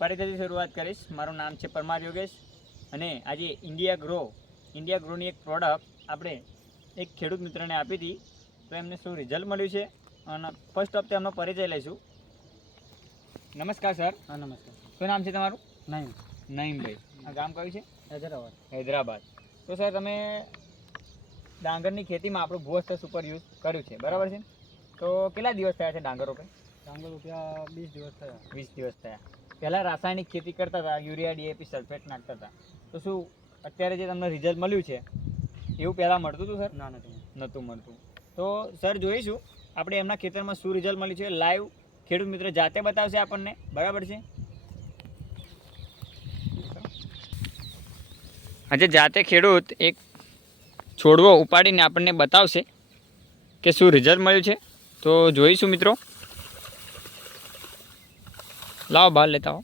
ફરીથી શરૂઆત કરીશ. મારું નામ છે પરમાર યોગેશ અને આજે ઇન્ડિયા ગ્રોની એક પ્રોડક્ટ આપણે એક ખેડૂત મિત્રને આપી હતી, તો એમને શું રિઝલ્ટ મળ્યું છે અને ફર્સ્ટ ઓફ તેમનો પરિચય લઈશું. નમસ્કાર સર. હા નમસ્કાર. શું નામ છે તમારું? નઈમભાઈ. આ ગામ કયું છે? હૈદરાબાદ. તો સર તમે ડાંગરની ખેતીમાં આપણું ભૂઅસ્ત્ર સુપર યુઝ કર્યું છે, બરાબર છે? તો કેટલા દિવસ થયા છે ડાંગર રોપે? ડાંગર રૂપિયા 20 દિવસ થયા. 20 દિવસ થયા. પહેલાં રાસાયણિક ખેતી કરતા હતા, યુરિયા ડીએપી સલ્ફેટ નાખતા હતા, તો શું અત્યારે જે તમને રિઝલ્ટ મળ્યું છે એવું પહેલાં મળતું હતું સર? ના નહોતું મળતું. તો સર જોઈશું આપણે એમના ખેતરમાં શું રિઝલ્ટ મળ્યું છે. લાઈવ ખેડૂત મિત્ર જાતે બતાવશે આપણને, બરાબર છે? આજે જાતે ખેડૂત એક છોડવો ઉપાડીને આપણને બતાવશે કે શું રિઝલ્ટ મળ્યું છે. તો જોઈશું મિત્રો. લાવો બહાર લેતા હો.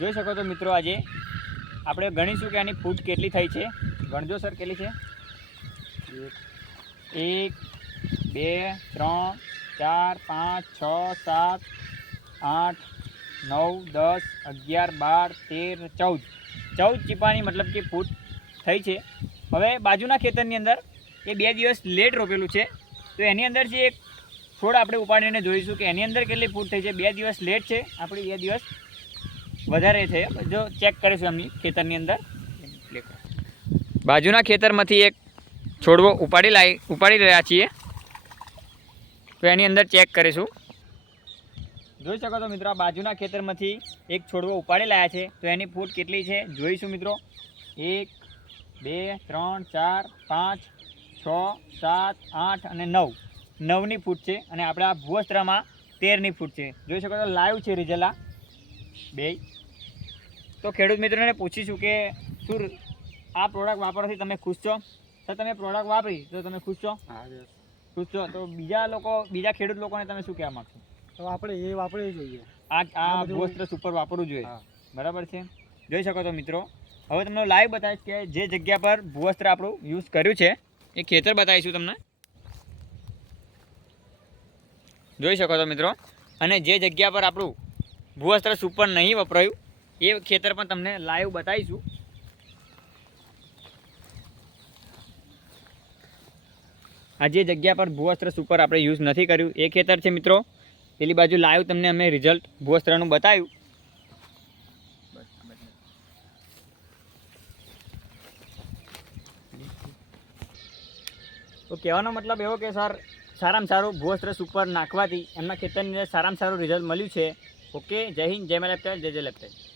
જોઈ શકો છો મિત્રો, આજે આપણે ગણીશું કે આની ફૂટ કેટલી થઈ છે. ગણજો સર, કેટલી છે? 1 2 3 4 5 6 7 8 9 10 11 12 13 14 ચીપાની મતલબ કે ફૂટ થઈ છે. હવે બાજુના ખેતરની અંદર એ 2 દિવસ લેટ રોપેલું છે, તો એની અંદર જે એક છોડ આપણે ઉપાડીને જોઈશું કે એની અંદર કેટલી ફૂટ થઈ છે. 2 દિવસ લેટ છે, આપણી 2 દિવસ વધારે છે. જો ચેક કરીશું એમની ખેતરની અંદર. બાજુના ખેતરમાંથી એક છોડવો ઉપાડી રહ્યા છીએ, તો એની અંદર ચેક કરીશું. જોઈ શકો છો મિત્રો, આ બાજુના ખેતરમાંથી એક છોડવો ઉપાડી લાયા છે, તો એની ફૂટ કેટલી છે જોઈશું મિત્રો. 1 2 3 4 5 6 7 8 અને 9ની ફૂટ છે. અને આપણે આ ભૂઅસ્ત્રમાં 13ની ફૂટ છે. જોઈ શકો છો લાઈવ છે રિઝલ્ટ આ બે. તો ખેડૂત મિત્રોને પૂછીશું કે શું આ પ્રોડક્ટ વાપરવાથી તમે ખુશ છો? તો તમે પ્રોડક્ટ વાપરી તો તમે ખુશ છો? ખુશ છો. તો બીજા ખેડૂત લોકોને તમે શું કહેવા માગશો? તો આપણે એ વાપરવું જોઈએ. આ ભૂઅસ્ત્ર સુપર વાપરવું જોઈએ, બરાબર છે? જોઈ શકો છો મિત્રો. હવે તમને લાઈવ બતાવીશ કે જે જગ્યા પર ભૂઅસ્ત્ર આપણું યુઝ કર્યું છે એ ખેતર બતાવીશું તમને. જોઈ શકો છો મિત્રો. અને જે જગ્યા પર આપણું ભૂઅસ્ત્ર સુપર નહીં વપરાયું એ ખેતર પણ તમને લાઈવ બતાવીશું. આ જે જગ્યા પર ભૂઅસ્ત્ર સુપર આપણે યુઝ નથી કર્યું એ ખેતર છે મિત્રો. પેલી બાજુ લાઈવ તમને અમે રિઝલ્ટ ભૂઅસ્ત્રનું બતાવ્યું. તો કહેવાનો મતલબ એવો કે સર સારામાં સારું ભૂઅસ્ત્ર સુપર નાખવાથી એમના ખેતરની અંદર સારામાં સારું રિઝલ્ટ મળ્યું છે. ઓકે, જય હિન્દ, જય મા લેફ્ટ, જય લેફ્ટ.